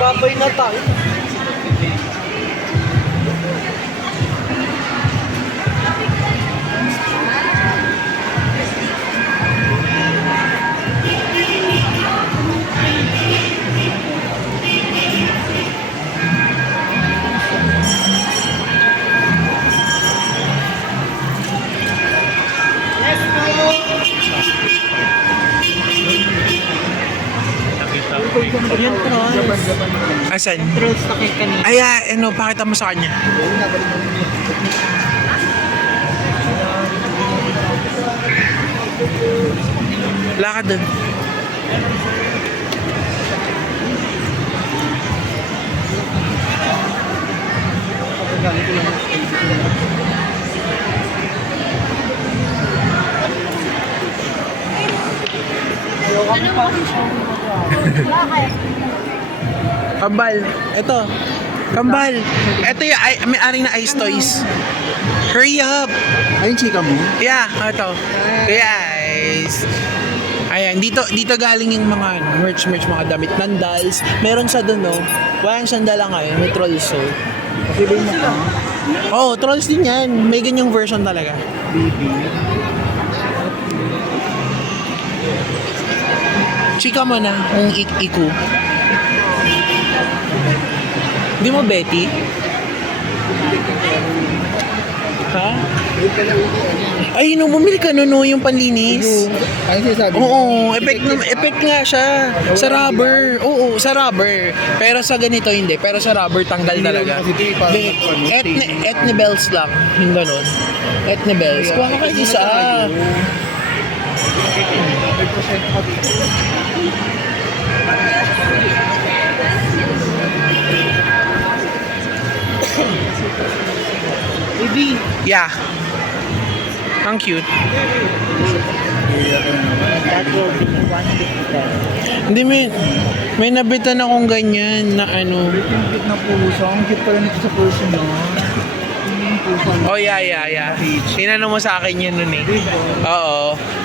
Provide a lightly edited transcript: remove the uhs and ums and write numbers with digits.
Babay na tayo. Yan, trolls. Asan? Trolls na kay kanina. Ay, ano, pakita mo sa kanya. Lakad dun. Kambal. Ito. Kambal. Ito yung may-ari na Ice Toys. Hurry up. Ayun, chika mo? Yeah, ito. Guys. Ayan, dito galing yung mga merch, mga damit ng dolls. Meron sa doon, no? Walang sandala ngayon, may trolls, so. Kasi ba yung mukha? Oh, trolls din yan. May ganyang version talaga. Baby. Chika mo na, kung iku. Di mo, Betty? Ha? Ay, no, bumili ka no, yung panlinis. Ayun sinasabi mo? Oo, effect nga siya. Sa rubber. Oo, sa rubber. Pero sa ganito hindi. Pero sa rubber tanggal talaga. Ethne bells lang. Yung ganun. Ethne bells. Kuha ka kayo isa. Baby. Yeah. Ang cute. That will be 150. Hindi, may nabitan akong ganyan na ano. Yung cute na puso. Ang cute pala nito sa puso mo. Yung puso. Oh, yeah. Tinanong mo sa akin yun nun eh. Oo.